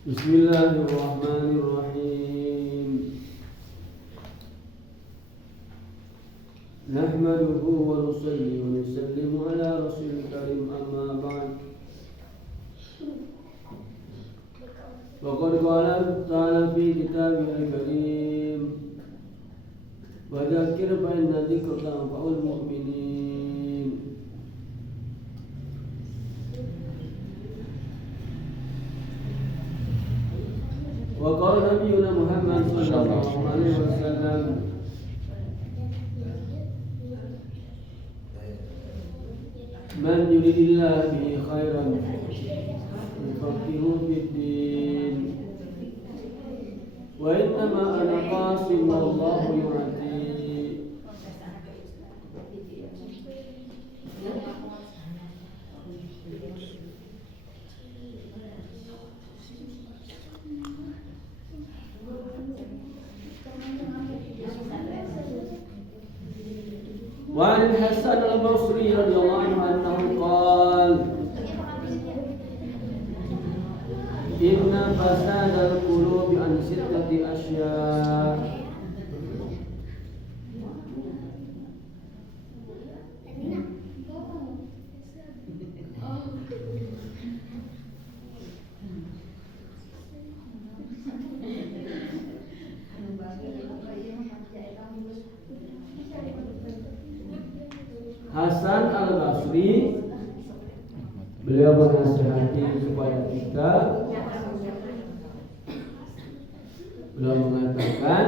Bismillahirrahmanirrahim. Nahmaduhu wa nusalli wa nusallimu ala rasulil karim, amma ba'd. Wa qad qala ta'ala fi kitabihil karim, wa dzakir fa inna dzikra tanfa'ul mu'minin. Wa qala nabiyuna Muhammad sallallahu alaihi wasallam, man yuridillahu bihi khairan yufaqihuhu fid din. Wa innama ana qasim wallahu yu'ti. وعن الحسن البصري رضي الله عنه أنه قال إن فساد القلوب عن 6 أشياء. Hasan al-Basri, beliau menasihati kepada kita. Beliau mengatakan,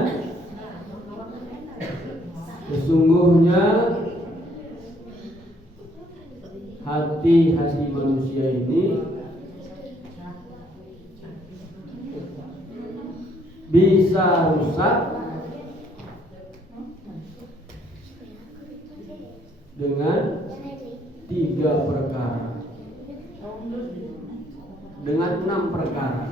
sesungguhnya hati manusia ini bisa rusak dengan 3 perkara, dengan 6 perkara.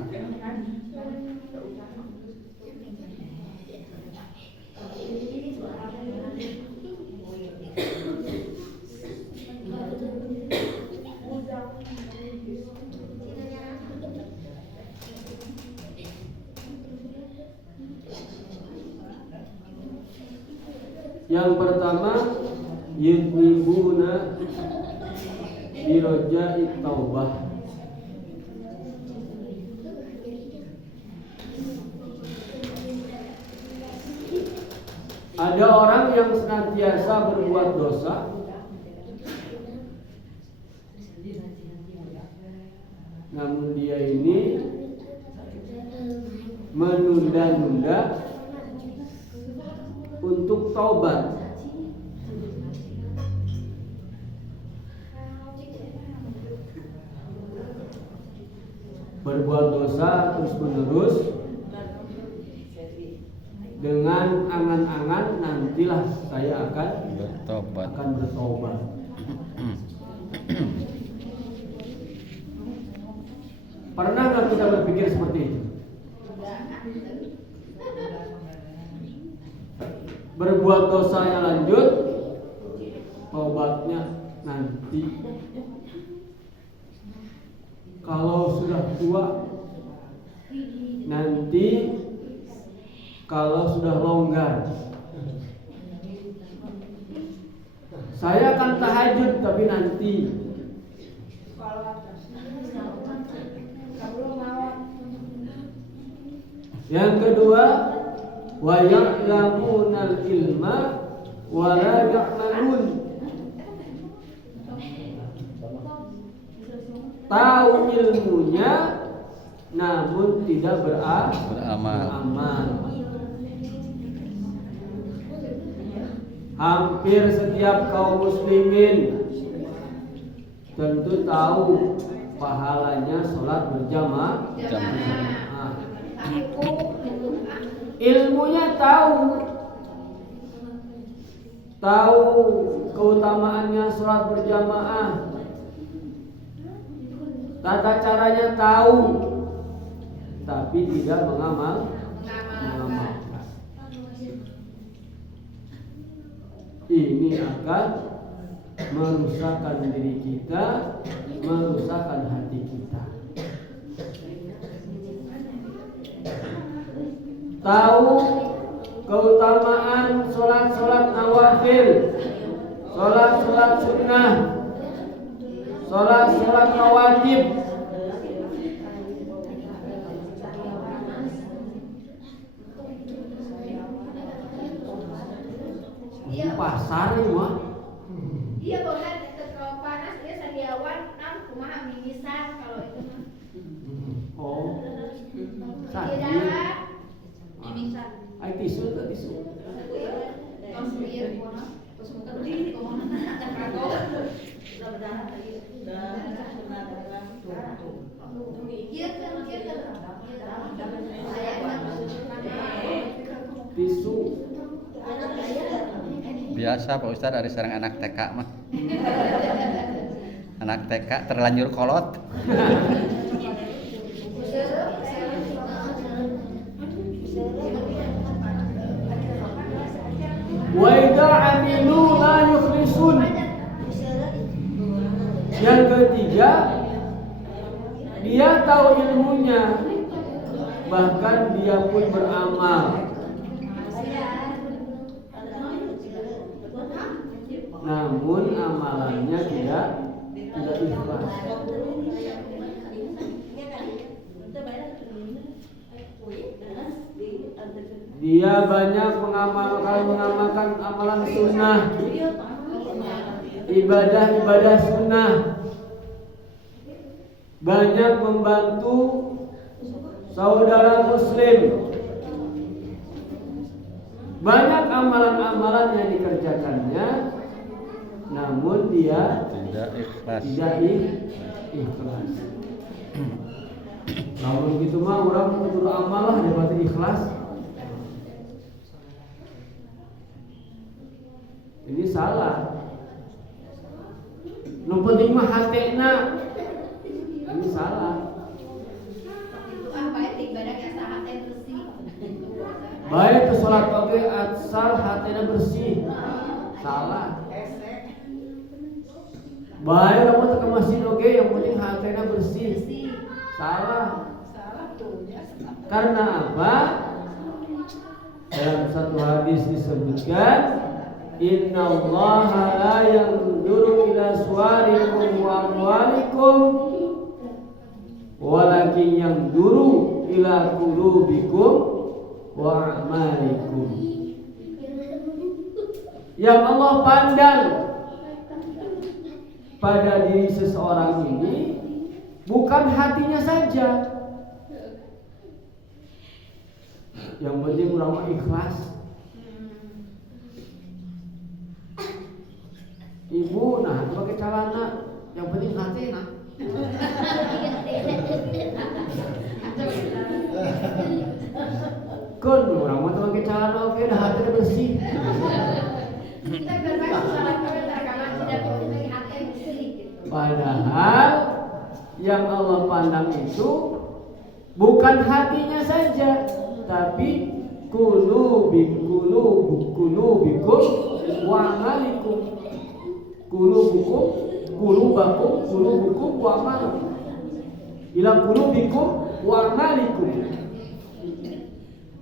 Yang pertama, yudnibuna biroja'i taubah. Ada orang yang senantiasa berbuat dosa, namun dia ini menunda-nunda untuk taubat. Berbuat dosa terus-menerus dengan angan-angan nantilah saya akan bertobat. Pernah nggak kita berpikir seperti itu? Berbuat dosanya lanjut, taubatnya nanti. Kalau sudah tua, nanti. Kalau sudah longgar, saya akan tahajud tapi nanti. Yang kedua, wa ya'lamunal ilma wa la ya'malun. Tahu ilmunya namun tidak beramal. Hampir setiap kaum muslimin tentu tahu pahalanya sholat berjamaah. Ilmunya tahu keutamaannya sholat berjamaah, tata caranya tahu, tapi tidak mengamalkan. Ini akan merusakkan diri kita, merusakkan hati kita. tahu keutamaan sholat nawafil, sholat sunnah, sholat rawatib. Pasar ini mah. Iya boleh kalau panas dia sediawan kumaha mimisan kalau itu mah. Oh. Sakit. Mimisan. Ai tisu tuh tisu. Langsung iya kumaha. Terus muka berdiri kumaha ada kago. Udah berdarah tadi. Iya kan. Tisu. Biasa Pak Ustadz dari sareng anak TK mah. Anak TK terlanjur kolot. Wa idza amilu la yukhlisun. Yang ketiga, dia tahu ilmunya, bahkan dia pun beramal. Namun amalannya tidak ikhlas. Dia banyak mengamalkan amalan sunnah, ibadah sunnah, banyak membantu saudara muslim, banyak amalan-amalan yang dikerjakannya, namun dia Tidak ikhlas. ikhlas. Kalau begitu mah orang kudu amal lah daripada ikhlas. Ini salah. Nu penting mah hatena. Ini salah. Itu apa ya ibadah yang hati bersih. Baik ke salat oge asal hatena bersih. Salah. Baik kamu ke masjid oge yang penting hatena bersih. Salah. Karena apa? Dalam satu hadis disebutkan, Inna Allaha la yanzuru ila suwarikum wa amwalikum, walakin yanzuru ila qulubikum wa a'malikum. Yang Allah pandang pada diri seseorang ini bukan hatinya saja. Yang penting orang ikhlas. Ibu nah pakai celana, yang penting hati nah. Kon orang mau pakai celana oke dah hati bersih. Padahal yang Allah pandang itu bukan hatinya saja, tapi qulubikum wa amalikum. Qulubukum wa amalikum. Ila qulubikum wa amalikum.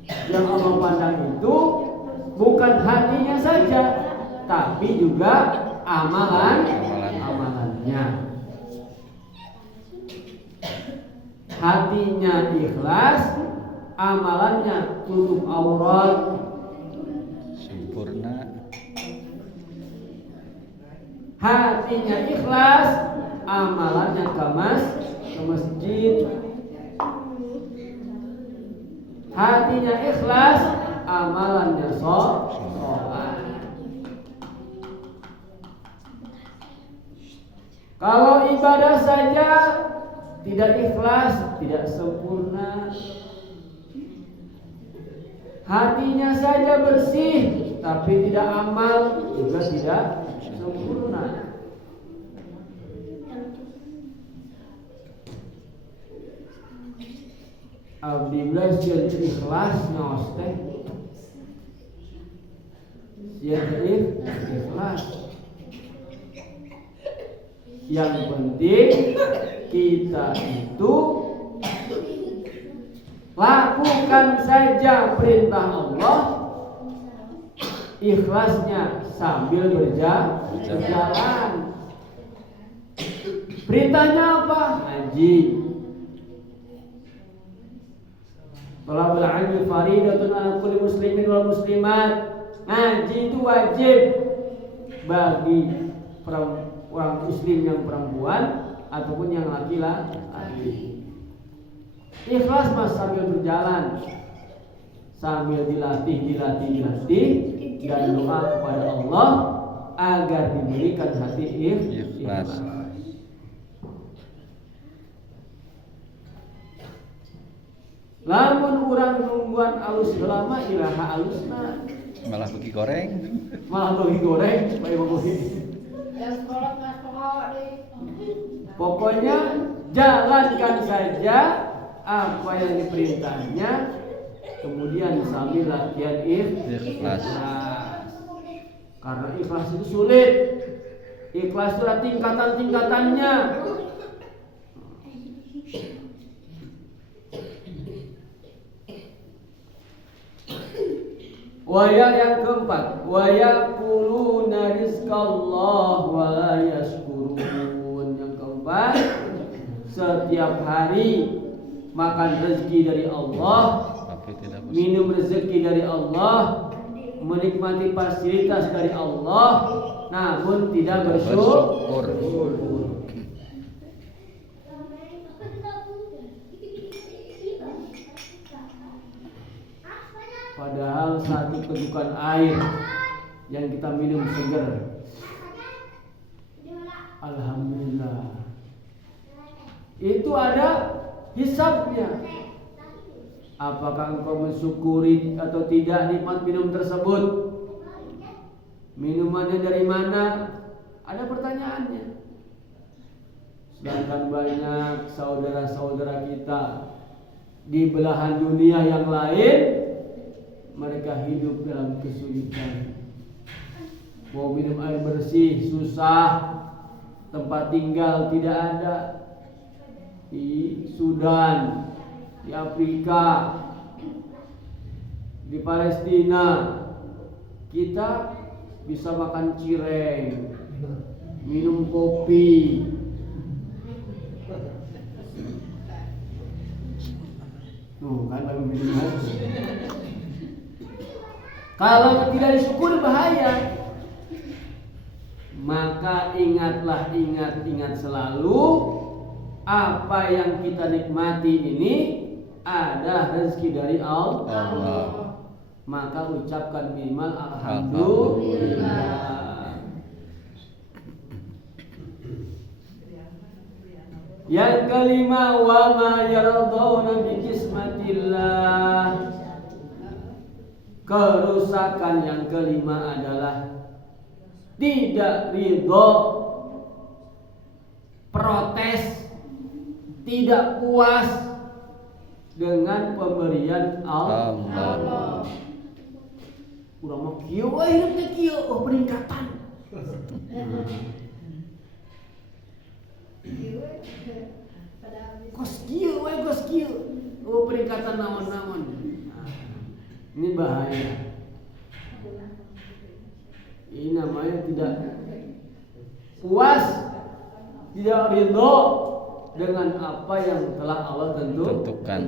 Yang Allah pandang itu bukan hatinya saja, tapi juga amalannya. Hatinya ikhlas, amalannya tutup aurat, sempurna. Hatinya ikhlas, amalannya ke masjid. Hatinya ikhlas, amalannya sholat. Kalau ibadah saja tidak ikhlas, tidak sempurna. Hatinya saja bersih, tapi tidak amal, juga tidak sempurna. Abdi belas sieun ikhlas naos teh. Sieun ikhlas. Yang penting kita itu Lakukan saja perintah Allah, ikhlasnya sambil berjalan. Perintahnya apa? Ngaji. Thalabul ilmi faridatun 'ala kulli muslimin wal muslimat. Ngaji itu wajib bagi orang muslim yang perempuan ataupun yang laki-laki. Ikhlas mas sambil berjalan, sambil dilatih dan doa kepada Allah agar diberikan hati ikhlas. Lamun urang nungguan alus lama ilaha alusna Malah pergi goreng. supaya bagus. Pokoknya jalankan saja apa yang diperintahnya, kemudian sambil latihan ikhlas. Karena ikhlas itu sulit. Ikhlas itu ada tingkatan-tingkatannya. Yang keempat, wa yaquluna rizqallah wa la yashkurun. Yang keempat, setiap hari makan rezeki dari Allah, minum rezeki dari Allah, menikmati fasilitas dari Allah, namun tidak bersyukur. Padahal satu kedukan air yang kita minum segar, alhamdulillah, itu ada hisabnya. Apakah engkau mensyukuri atau tidak nikmat minum tersebut? Minumannya dari mana? Ada pertanyaannya. Sedangkan banyak saudara-saudara kita di belahan dunia yang lain, mereka hidup dalam kesulitan. Mau minum air bersih susah, tempat tinggal tidak ada. Di Sudan, di Afrika, di Palestina, kita bisa makan cireng, minum kopi. Kan baru minum. Kalau tidak disyukuri bahaya. Maka ingat selalu apa yang kita nikmati ini adalah rezeki dari Allah. Maka ucapkan minimal alhamdulillah. Yang kelima, wa ma yardawna bi qismatillah. Kerusakan yang kelima adalah tidak ridho, protes, tidak puas dengan pemberian Allah. Urang mah kieu we hirup teh kieu, peningkatan. Kos kieu, peningkatan naon-naon. Ini bahaya. Ini namanya tidak puas, tidak ridho dengan apa yang telah Allah tentukan.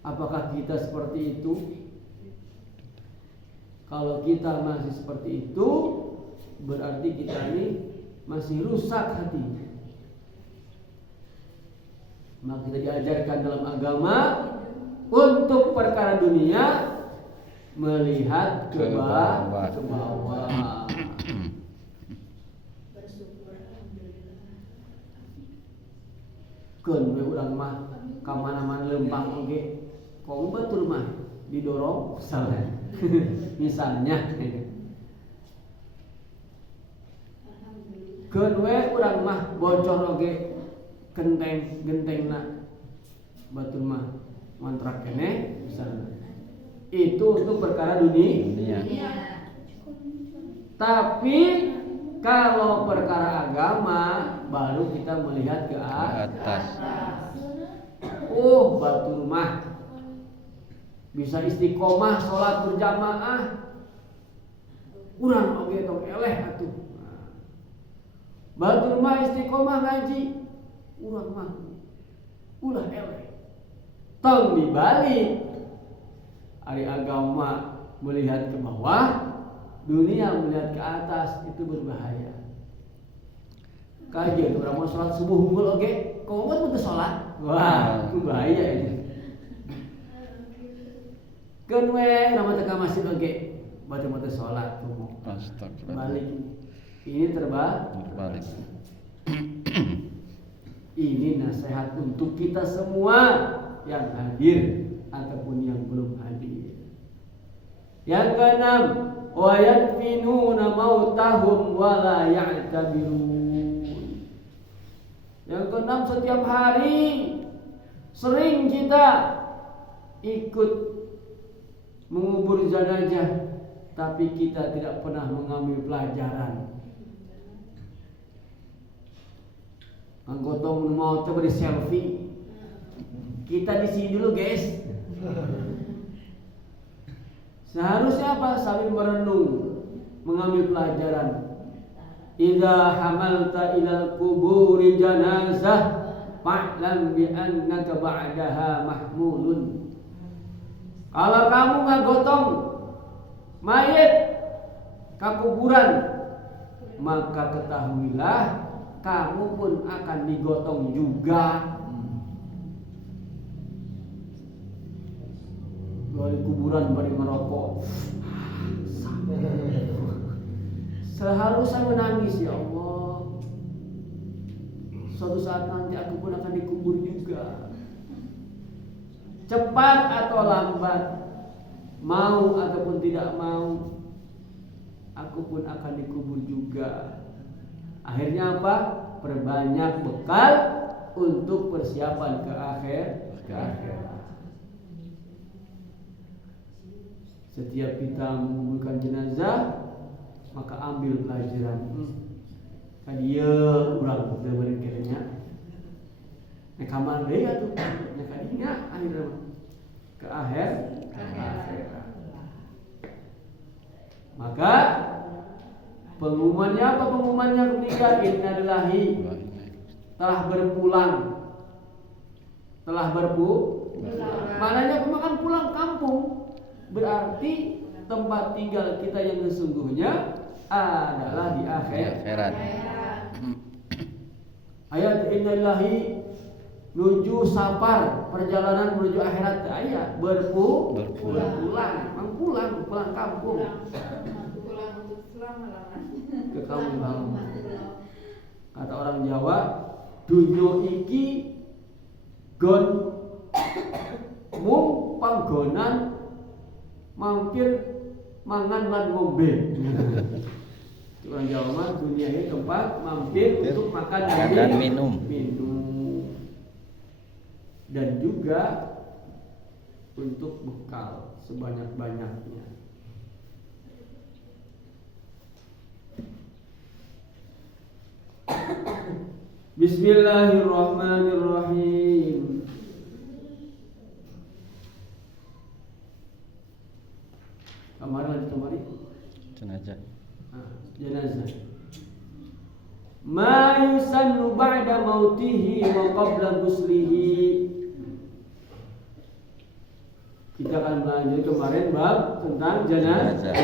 Apakah kita seperti itu? Kalau kita masih seperti itu, berarti kita ini masih rusak hati. Maka kita diajarkan dalam agama untuk perkara dunia melihat ke bawah. Keun we urang mah ka mana-mana lempang oge. Kok batur mah didorong salah. Misalnya keun we urang mah bocor oge gentengna batur mah mantrak kene misalnya. Itu untuk perkara dunia. Tapi kalau perkara agama baru kita melihat ke atas. Oh, batur mah bisa istiqomah sholat berjamaah. Urang oge tong eleh atuh. Batur mah istiqomah ngaji. Urang mah ulah eleh. Tong dibalik. Ari agama melihat ke bawah, dunia melihat ke atas, itu berbahaya. Kajian orang mau sholat subuh unggul oke, kau mau betul sholat, wah itu bahaya ini. Kenwe nama teka masjid oke, betul sholat tuh. Balik, ini terbalik. Ini nasihat untuk kita semua yang hadir ataupun yang belum hadir. Yang keenam, wa yadfinuna mautahum wa la ya'tabirun. Yang keenam, setiap hari sering kita ikut mengubur jenazah, tapi kita tidak pernah mengambil pelajaran. Anggotong mau beri selfie. Kita di sini dulu, guys. Seharusnya apa? Sambil merenung, mengambil pelajaran. Idza hamalta ilal kuburi janazah fa'lam bi annaka ba'daha mahmulun. Kalau kamu ngagotong mayit ke kuburan, maka ketahuilah kamu pun akan digotong juga. Dari kuburan bari merokok. Seharusnya menangis, ya Allah. Suatu saat nanti aku pun akan dikubur juga. Cepat atau lambat, mau ataupun tidak mau, aku pun akan dikubur juga. Akhirnya apa? Perbanyak bekal untuk persiapan ke akhirat. Setiap kita menguburkan jenazah, maka ambil pelajaran. Kadia urang teu beureun kiranya. Nek kamar deui atuh, nek kadinya akhirna ke akhirat. Maka pengumumannya apa? Pengumumannya ketika innalillahi telah berpulang. Maknanya makan pulang kampung. Berarti tempat tinggal kita yang sesungguhnya adalah di akhirat. Ayat innalillahi menuju safar, perjalanan menuju akhirat. Ayat berpulang kampung. Pulang untuk selama-lamanya. Ke kampung. Kata orang Jawa, dunyo iki gon mung panggonan mampir mangan lan ngombe. Orang Jawa mah dunia ini tempat mampir untuk makan dan minum. Dan juga untuk bekal sebanyak-banyaknya. Bismillahirrahmanirrahim. Kemarin jenazah. Ma yusannu ba'da mautihi wa qabla ghuslihi. Kita akan melanjutkan kemarin bab tentang jenazah.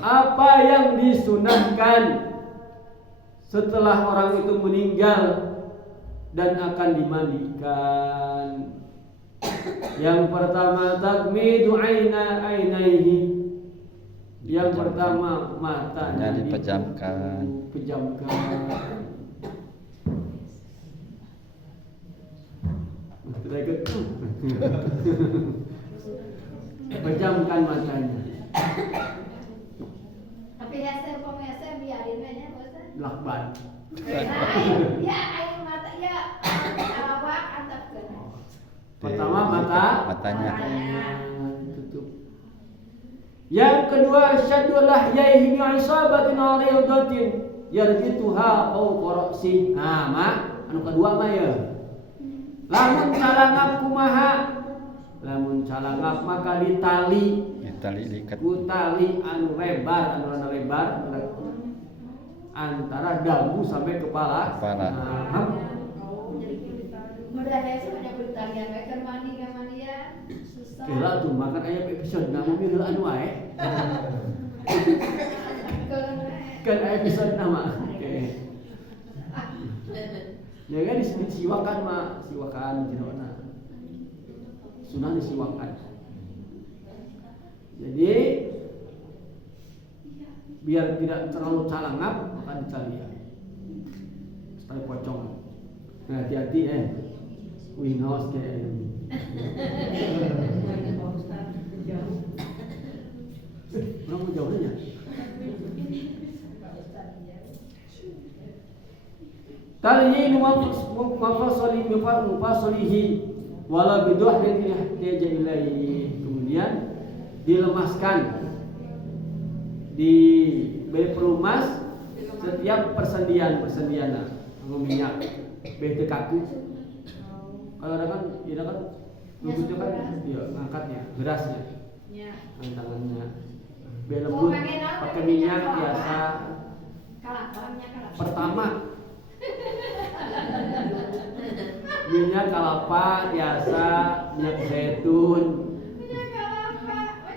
Apa yang disunahkan setelah orang itu meninggal dan akan dimandikan? Yang pertama takmidu ainaihi. Yang pertama matanya dipejamkan. Pejamkan matanya. Tapi hasil biarin aja, Ustaz. Lakban. Ya, air mata ya awak antapkeun. Pertama matanya Matanya. tutup. Yang kedua, syaddul lahyaihi bi'isabatin 'aridatin yarbituha fawqa ra'si. Nah, mak, anu kedua mah ya. Lamun calangap kumaha? Lamun calangap maka ditali. Tali likat. Ku tali anu lebar antara dagu sampai kepala. Nah, Udah ya semuanya bertanya, kan mandi ya susah. kira tuh makan ayam episode nama heula anu wae. Kan episode nama. Oke. Ya kan disebut siwakan mah, siwakan jeroana. Sunah disiwakan. Jadi biar tidak terlalu calangap maka dicari supaya pocong. Nah, hati-hati winos kayak ini. Orang mau jauhnya. Taliyin mufasolihi wala biduhrin ihtiyaja ilaihi. Kemudian dilemaskan, diberi pelumas setiap persendian minyak bete kaku. Kalau ada kan lembutnya kan dia ngangkatnya, berasnya, tangannya. Biar lembut, pakai minyak biasa. Pertama, minyak kelapa biasa, minyak zaitun.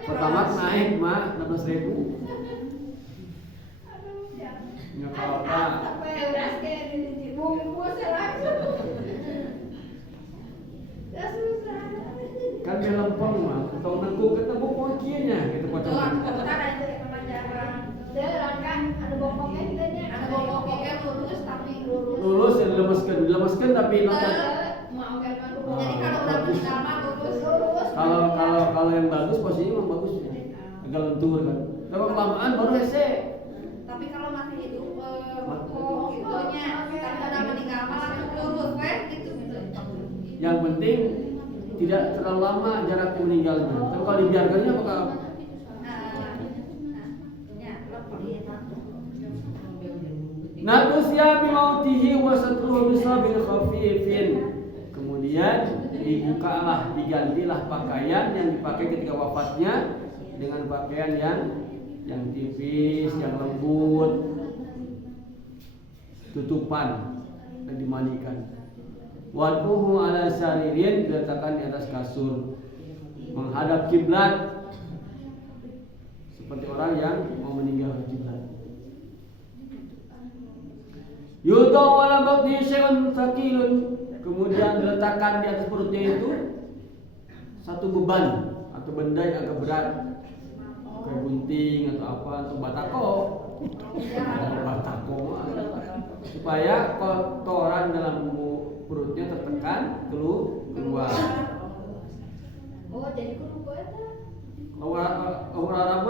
Pertama naik mak 16.000. Minyak kelapa. Kan dia lempeng mah, atau nengkuk pokinya gitu potongan. Lulus ya dilemeskan tapi nonton. Jadi kalau udah meninggal mah lulus. Kalau yang bagus posisinya memang bagus ya. Agak lentur kan. Kalau kelamaan baru hese. Tapi kalau masih hidup gitunya, kalau udah meninggal mah langsung lulus gitu. Yang penting tidak terlalu lama jarak meninggalnya. Tapi kalau dibiarkannya bakal Natusya bimautihi wa satruhu bisabil khafifin. Kemudian dibukalah, digantilah pakaian yang dipakai ketika wafatnya dengan pakaian yang tipis, yang lembut, tutupan dan dimandikan. Wad'uhu ala saririn, diletakkan di atas kasur menghadap kiblat seperti orang yang mau meninggal kiblat. Yudaw ala batni syai'un thaqilun, kemudian diletakkan di atas perutnya itu satu beban atau benda yang agak berat, kayak gunting atau apa, atau batako, supaya kotoran dalam perutnya tertekan keluar. Oh, jadi kudu kuatnya. Orang Arab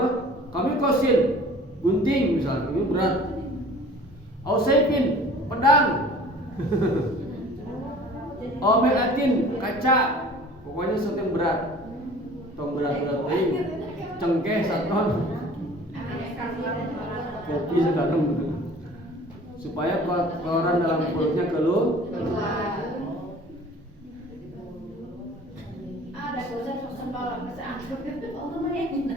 kami kosin gunting misalnya, ini berat. Ausaipin pedang. Omeatin kaca. Pokoknya sesuatu yang berat. Tong berat-berat ini. Cengkeh 1 ton. Kopi sekarang. Supaya kotoran dalam perutnya keluar. Ada dosen sembal masa aku. Oh, teman-teman.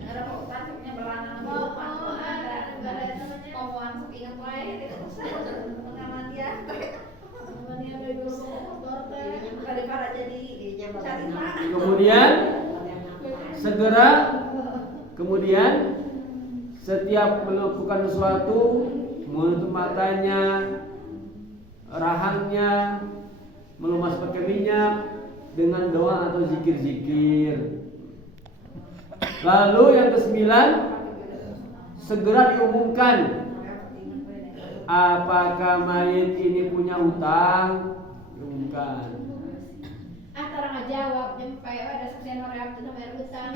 Ada kok tasuknya belana. Oh, ada tomoan sok ingat wae itu pengalaman dia. Pengalaman dia dulu motor teh daripada jadi cerita. Kemudian setiap melakukan sesuatu, menutup matanya, rahangnya, melumas pakai minyak dengan doa atau zikir-zikir. Lalu yang ke-9, segera diumumkan apakah mayit ini punya hutang. Diumumkan. Antara ngajawab nyampe ada sekian orang itu bayar hutang.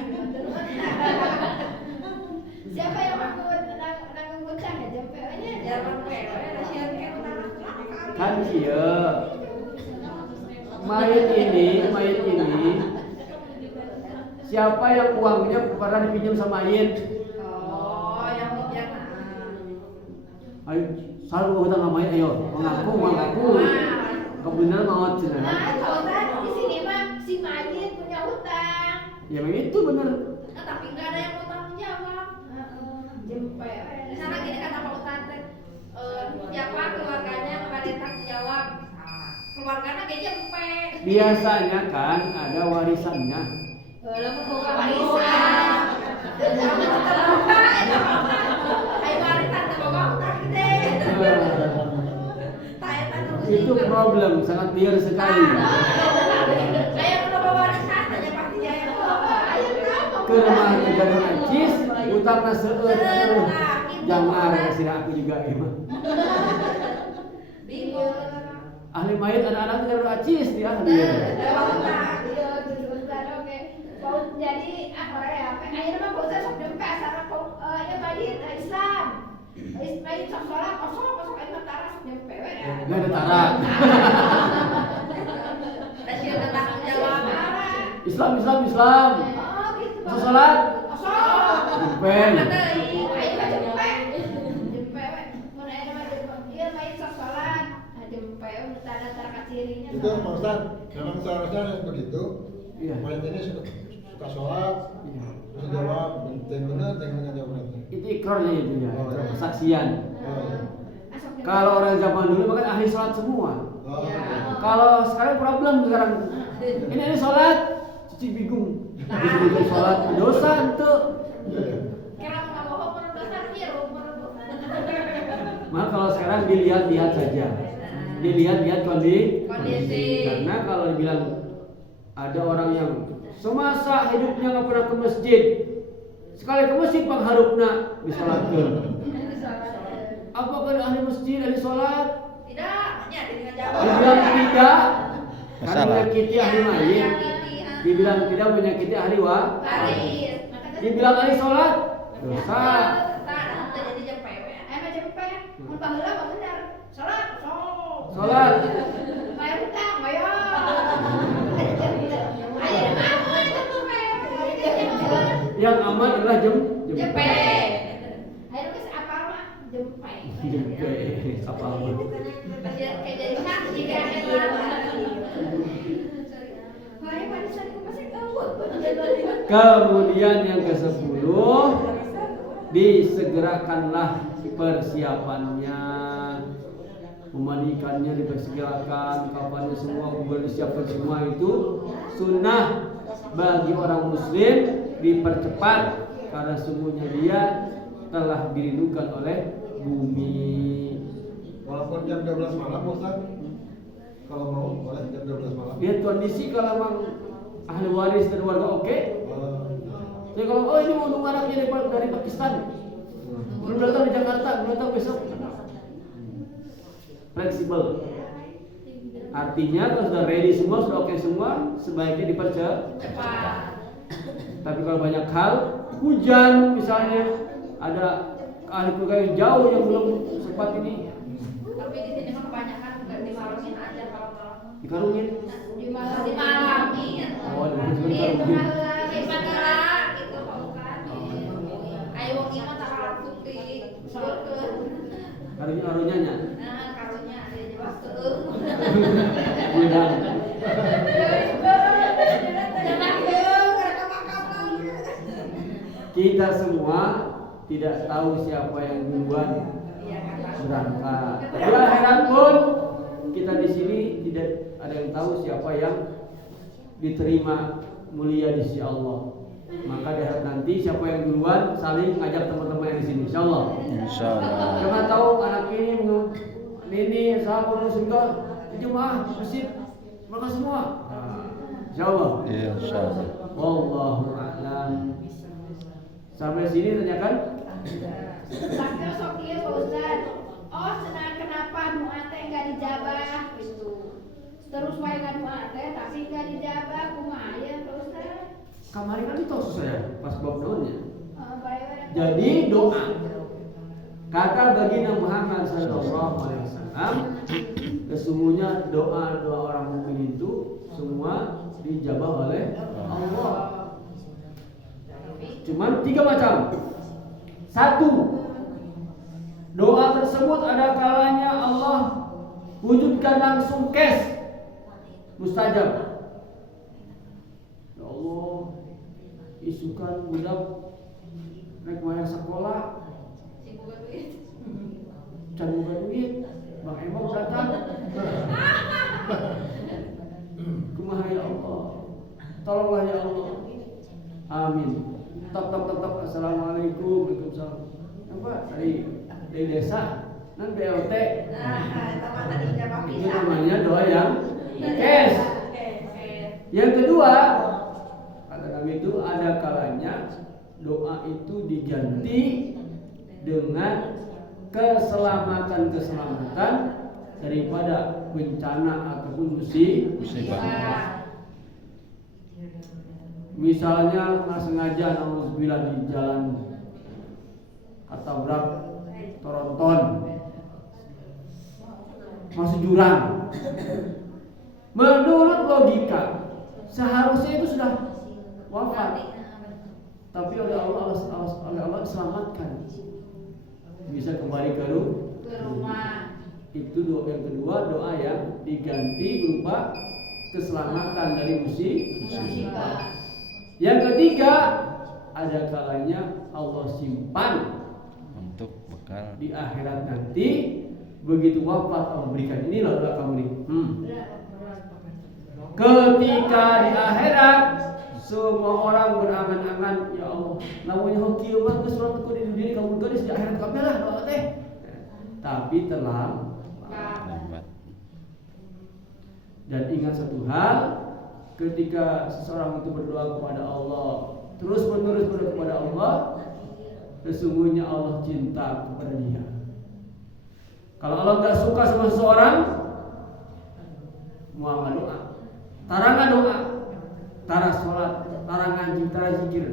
Siapa yang mau nanggung hutang ya nyampe aja. Jangan ada siapa Kan iya. Mayit ini siapa yang uangnya pernah dipinjam sama Ayin? Oh, yang pinjam. Ayo, selalu hutang sama Ayin, ayo mengaku. Kebenaran mau cina. Kalau di sini mah si Majid punya hutang. Ya begitu benar. Tapi nggak ada yang mau tanggung jawab. Jempe. Misalnya gini kata Pak Ustadz, siapa keluarganya nggak ada yang tanggung jawab. Keluarganya kayak jempe. Biasanya kan ada warisannya. Lalu buka warisan. Ayo warisan terbawa hutang gede. Itu problem sangat liar sekali. Ayo terbawa warisan aja pasti ya. Ke rumah kejadian acis, utangna seueur. Jangan kasih aku juga emang. Bingung. Ahli mayit anak-anak kejadian acis dia ahli. Jadi orang ya, akhirnya mah bosnya sok jempe asal ya mayit Islam. Mayit sok sholat, kosong aja tara sok jempe we. Nggak ada tara. Kasih ada tanggung jawab. Islam. Oh gitu. Sholat. Kosong. Jempe. Ayo mah jempe. Jempe we. Mun aya mah ieu mayit sok sholat, jempe we tara kacirinya. Itu Pak Ustaz, memang seharusnya yang begitu. Iya. Mayat ini suka sholat, Iya. terus jawab, benar, dengan jawab nanti. Itu ikrarnya itu ya, ikrar kesaksian. Asok jempe. Kalau orang zaman dulu kan ahli sholat semua. Oh, Ya. Kalau sekarang problem sekarang. Ini sholat, cici bingung. Cici sholat dosa itu. Kira mau bohong menurut dasar biru menurut. Maka kalau sekarang dilihat-lihat saja. Dilihat-lihat kondisi. Karena kalau dibilang ada orang yang semasa hidupnya nggak pernah ke masjid, sekali ke masjid pengharupna disolatkeun. Apakah ahli masjid, ahli sholat? Tidak, hanya dengan jawab. Dibilang tidak, kan Masalah. menyakiti ahli mayit. Dibilang tidak menyakiti ahli Baris. Dibilang ahli sholat, dosa. Tak jadi jempe. Emang jempe. Mun baheula mah bener. Salat, sok. Sholat. Bayar hutang, bayar. Ayo mah jempe. Yang aman adalah Jempe. Ayo geus apa mah jempe. Jempe. Apa aman? Kayak jadi saksi kan enak. Bayar warisan ku masih eueuh. Kemudian yang ke-10, disegerakanlah persiapannya, memandikannya dipersegerakan, kapannya semua kumpul disiapkan semua itu sunnah bagi orang muslim dipercepat karena sungguhnya dia telah dirindukan oleh bumi. Walaupun jam 12 malam, Ustaz, kalau mau boleh jam 12 malam. Lihat kondisi kalau memang ahli waris dan warga oke. Jadi kalau ini mau nunggu anaknya dari Pakistan, belum datang di Jakarta, belum datang besok. Fleksibel. Artinya kalau sudah ready semua, sudah oke semua, sebaiknya dipercepat. Tapi kalau banyak hal, hujan misalnya, ada ahli keluarga yang jauh yang belum sempat ini, Tapi di sini mah kebanyakan enggak dimalangin aja kalau dikarungin. dimalangin. Oh, dikarungin. Gitu bukan. Ayo wong ieu mah tak langsung disorkeun. Karunya nya. Nah, karunya ada jelas teueuh. Gudang. Kita semua tidak tahu siapa yang duluan berangkat. Tapi akhirat pun kita di sini tidak ada yang tahu siapa yang diterima mulia di sisi Allah. Maka di akhirat nanti siapa yang duluan saling ngajak teman-teman yang di sini, insyaallah. Insyaallah. Jangan tahu anak ini sahabat muslim jemaah masjid mereka semua. Insyaallah. Insyaallah. Wallahu a'lam. Sampai sini tanyakan. Sakit sok ieu Pak Ustaz. Oh, cenah kenapa doa teh enggak dijabah gitu. Terus wae doa teh tapi enggak dijabah kumaha ya Pak Ustaz? Kemarin kan itu saya pas bab daunnya. Bae. Jadi doa kata baginda Muhammad sallallahu alaihi wasallam, sesungguhnya doa-doa orang mukmin itu semua dijabah oleh Allah. Cuman 3 macam. 1, doa tersebut ada kalanya Allah wujudkan langsung cash, mustajab. Ya Allah, isukan budak naik bayar sekolah, can buka duit, Bang Emok datang. Kumaha ya Allah, tolonglah ya Allah. Amin. Tok. Assalamualaikum. Waalaikumsalam. Apa dari desa nan BLT. Itu namanya doa yang cash. Yang kedua, kata kami itu ada kalanya doa itu diganti dengan keselamatan daripada bencana ataupun musibah. Misalnya nggak sengaja nauzubillah di jalan ketabrak tronton, masuk jurang. Menurut logika seharusnya itu sudah wafat, tapi oleh Allah diselamatkan, bisa kembali ke rumah. Itu doa yang kedua, doa yang diganti berupa keselamatan dari musibah. Yang ketiga, ada kalanya Allah simpan untuk bekal di akhirat nanti, begitu wafat Allah berikan. Ini loh doa kamu nih. Ketika di akhirat semua orang berangan-angan, ya Allah, namanya hoki umat ke surat ku di dunia kamu gadis di akhirat kabeh lah doa teh. Tapi terlambat. Dan ingat satu hal, ketika seseorang itu berdoa kepada Allah, terus menerus berdoa kepada Allah, sesungguhnya Allah cinta kepada dia. Kalau Allah gak suka sama seseorang, muamal doa, tarangan doa, tara sholat, tara ngaji, tara zikir.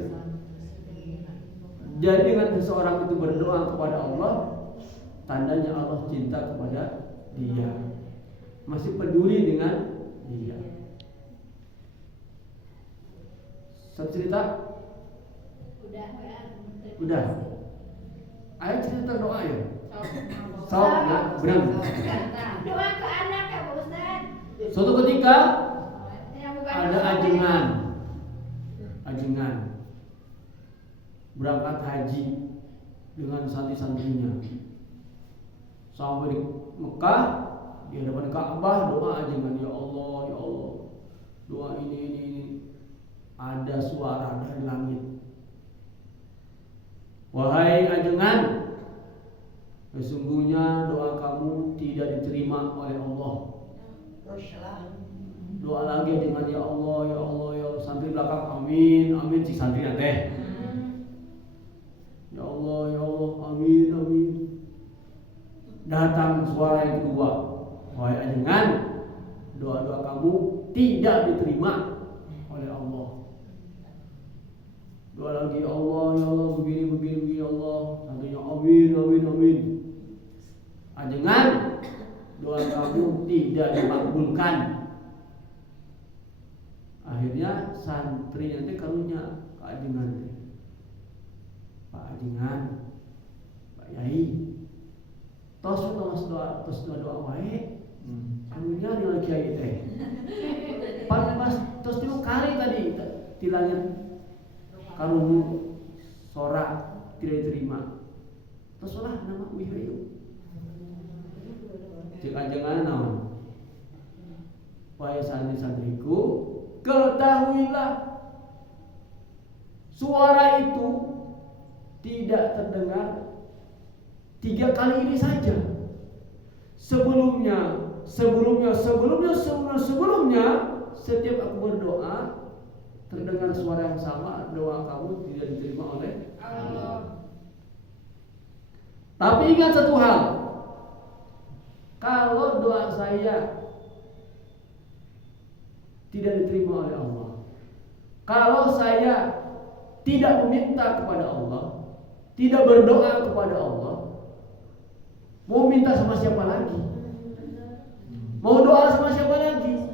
Jadi dengan seseorang itu berdoa kepada Allah, tandanya Allah cinta kepada dia, masih peduli dengan dia. Satu cerita? Udah. Ayo cerita doa ya. Sok, ya, benar. Doa ke anak ya Pak Ustaz. Suatu ketika ada ajengan berangkat haji dengan santri-santrinya. Sampai di Mekah, di hadapan Ka'bah, doa ajengan, ya Allah, doa ini. Ada suara dari langit. Wahai ajengan, sesungguhnya doa kamu tidak diterima oleh Allah. Doa lagi dengan ya Allah. Santri belakang amin si santri teh. Ya Allah, amin. Datang suara yang kedua. Wahai ajengan, doa kamu tidak diterima oleh Allah. Doa lagi ya Allah, begini ya Allah. Santrinya amin. Ajengan, doa kamu tidak dikabulkan. Akhirnya santri nanti karunya ke ajengan. Pak Ajengan, Pak Yai, tos doa wae. Karunya di lagi kiai teh. Pas tos 3 kali tadi tilanya karunu sorak tidak diterima. Tos lah nama wihayu. Cek ajengan naon? Wahai santri-santriku, ketahuilah suara itu tidak terdengar 3 kali ini saja. Sebelumnya, setiap aku berdoa terdengar suara yang sama, doa kamu tidak diterima oleh Allah. Tapi ingat satu hal, kalau doa saya tidak diterima oleh Allah, kalau saya tidak meminta kepada Allah, tidak berdoa kepada Allah, mau minta sama siapa lagi? Mau doa sama siapa lagi?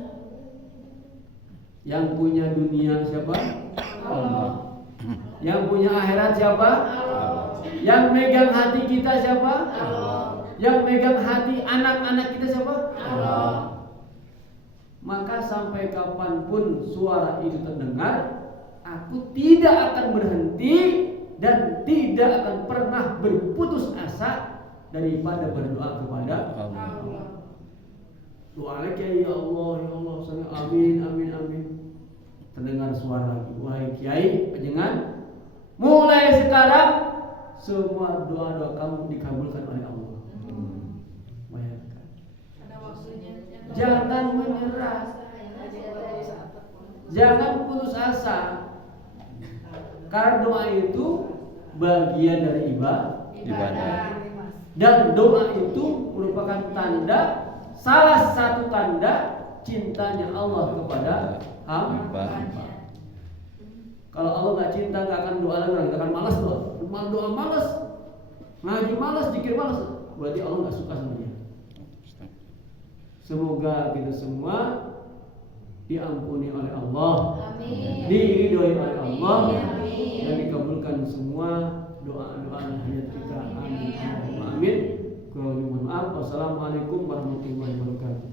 Yang punya dunia siapa? Allah. Yang punya akhirat siapa? Allah. Yang megang hati kita siapa? Allah. Yang megang hati anak-anak kita siapa? Allah. Maka sampai kapanpun suara itu terdengar, aku tidak akan berhenti dan tidak akan pernah berputus asa daripada berdoa kepada Allah. doa lagi ya Allah, saya amin, amin, amin. Terdengar suara lagi, wahai kiai, panjenengan, mulai sekarang semua doa-doa kamu dikabulkan oleh Allah. Bayangkan. Ada waktunya. Jangan menyerah, jangan putus asa. Karena doa itu bagian dari Ibadah. dan doa itu merupakan tanda, salah satu tanda cintanya Allah kepada hamba. Kalau Allah nggak cinta, nggak akan doa lagi, nggak akan malas doa malas, ngaji malas, zikir malas, berarti Allah nggak suka sama dia. Semoga kita semua diampuni oleh Allah, diridhoi oleh Allah, dan dikabulkan semua doa-doa hajat kita. Amin. Amin. Kalau mohon maaf. Wassalamualaikum warahmatullahi wabarakatuh.